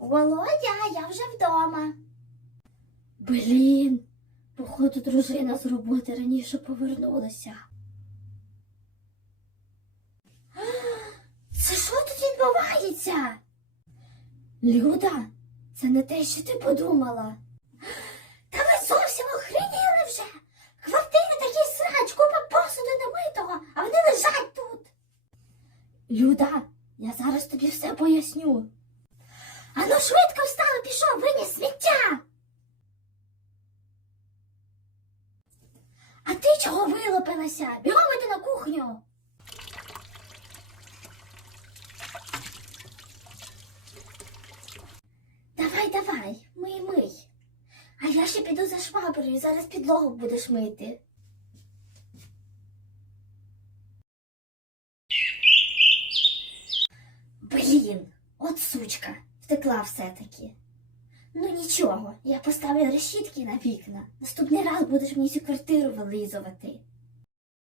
Володя, я вже вдома. Блін, походу, дружина з роботи раніше повернулася. Це що тут відбувається? Люда, це не те, що ти подумала. Та ви зовсім охреніли вже. Квартира такий срач, купа посуду немитого, а вони лежать тут. Люда, я зараз тобі все поясню. Ану швидко встала, пішов, виніс сміття. А ти чого вилупилася? Бігом іди на кухню. Давай, давай, мий, мий. А я ще піду за шваброю, зараз підлогу будеш мити. Блін, от сучка, втекла все-таки. Ну нічого, я поставлю решітки на вікна. Наступний раз будеш мені цю квартиру вилизувати.